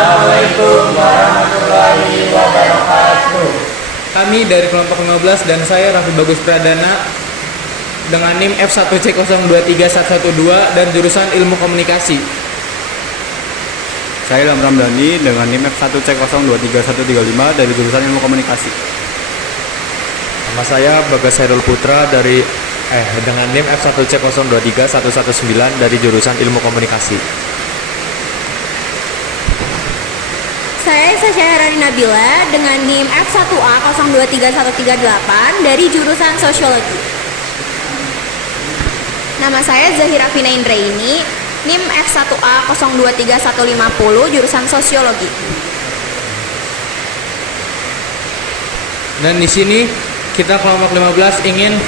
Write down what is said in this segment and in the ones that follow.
Assalamualaikum warahmatullahi wabarakatuh. Kami dari kelompok 15 dan saya Raffi Bagus Pradana dengan NIM F1C023112 dan jurusan Ilmu Komunikasi. Saya Ilham Ramdhani dengan NIM F1C023135 dari jurusan Ilmu Komunikasi. Nama saya Bagas Hairul Putra dengan NIM F1C023119 dari jurusan Ilmu Komunikasi. Saya Syahrani Nabila dengan NIM F1A023138 dari jurusan Sosiologi. Nama saya Zahira Vina Indraini, NIM F1A023150 jurusan Sosiologi. Dan di sini kita kelompok 15 ingin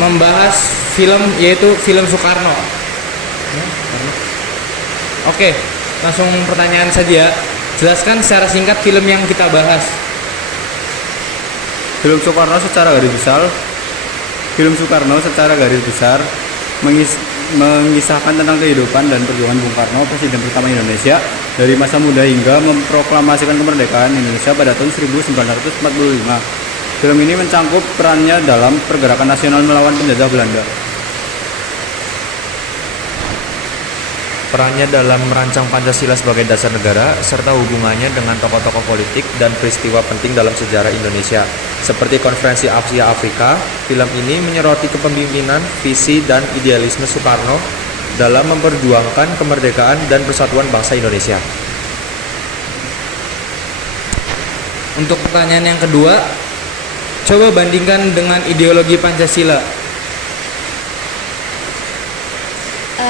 membahas film, yaitu film Soekarno. Oke, langsung pertanyaan saja. Jelaskan secara singkat film yang kita bahas. Film Soekarno secara garis besar mengisahkan tentang kehidupan dan perjuangan Bung Karno, Presiden pertama Indonesia, dari masa muda hingga memproklamasikan kemerdekaan Indonesia pada tahun 1945. Film ini mencangkup perannya dalam pergerakan nasional melawan penjajah Belanda. Perannya dalam merancang Pancasila sebagai dasar negara, serta hubungannya dengan tokoh-tokoh politik dan peristiwa penting dalam sejarah Indonesia, seperti Konferensi Asia Afrika. Film ini menyoroti kepemimpinan, visi, dan idealisme Soekarno dalam memperjuangkan kemerdekaan dan persatuan bangsa Indonesia. Untuk pertanyaan yang kedua, coba bandingkan dengan ideologi Pancasila.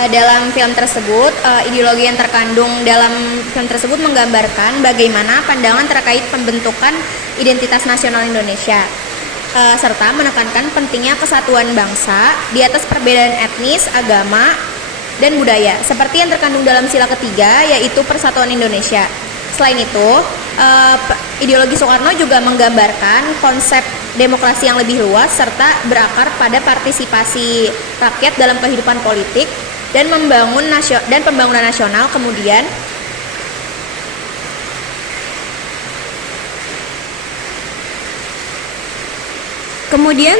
Dalam film tersebut, ideologi yang terkandung dalam film tersebut menggambarkan bagaimana pandangan terkait pembentukan identitas nasional Indonesia, serta menekankan pentingnya kesatuan bangsa di atas perbedaan etnis, agama, dan budaya, seperti yang terkandung dalam sila ketiga, yaitu Persatuan Indonesia. Selain itu, ideologi Soekarno juga menggambarkan konsep demokrasi yang lebih luas serta berakar pada partisipasi rakyat dalam kehidupan politik dan pembangunan nasional. Kemudian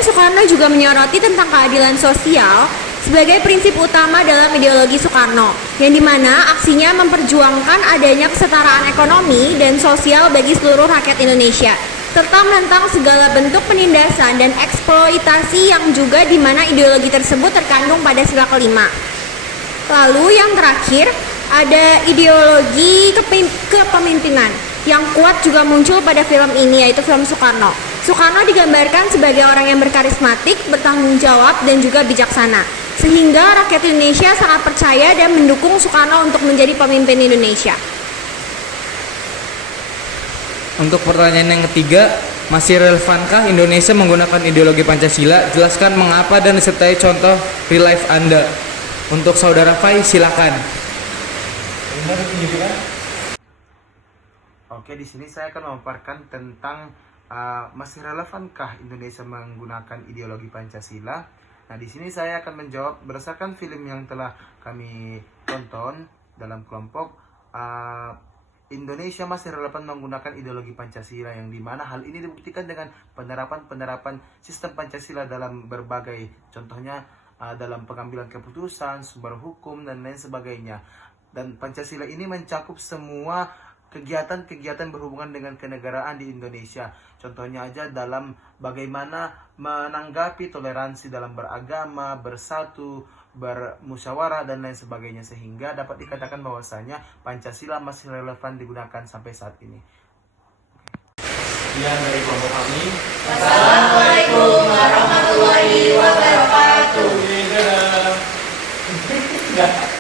Soekarno juga menyoroti tentang keadilan sosial sebagai prinsip utama dalam ideologi Soekarno, yang dimana aksinya memperjuangkan adanya kesetaraan ekonomi dan sosial bagi seluruh rakyat Indonesia, serta menentang segala bentuk penindasan dan eksploitasi, yang juga dimana ideologi tersebut terkandung pada sila kelima. Lalu yang terakhir ada ideologi kepemimpinan yang kuat juga muncul pada film ini, yaitu film Soekarno. Soekarno digambarkan sebagai orang yang berkarismatik, bertanggung jawab, dan juga bijaksana, sehingga rakyat Indonesia sangat percaya dan mendukung Soekarno untuk menjadi pemimpin Indonesia. Untuk pertanyaan yang ketiga, masih relevankah Indonesia menggunakan ideologi Pancasila? Jelaskan mengapa dan disertai contoh real life Anda. Untuk saudara Fai, silakan. Oke, di sini saya akan memaparkan tentang masih relevankah Indonesia menggunakan ideologi Pancasila. Nah, di sini saya akan menjawab berdasarkan film yang telah kami tonton dalam kelompok. Indonesia masih relevan menggunakan ideologi Pancasila, yang dimana hal ini dibuktikan dengan penerapan sistem Pancasila dalam berbagai, contohnya dalam pengambilan keputusan, sumber hukum, dan lain sebagainya. Dan Pancasila ini mencakup semua kegiatan-kegiatan berhubungan dengan kenegaraan di Indonesia. Contohnya aja dalam bagaimana menanggapi toleransi dalam beragama, bersatu, bermusyawarah, dan lain sebagainya, sehingga dapat dikatakan bahwasanya Pancasila masih relevan digunakan sampai saat ini. Sekian dari kelompok kami.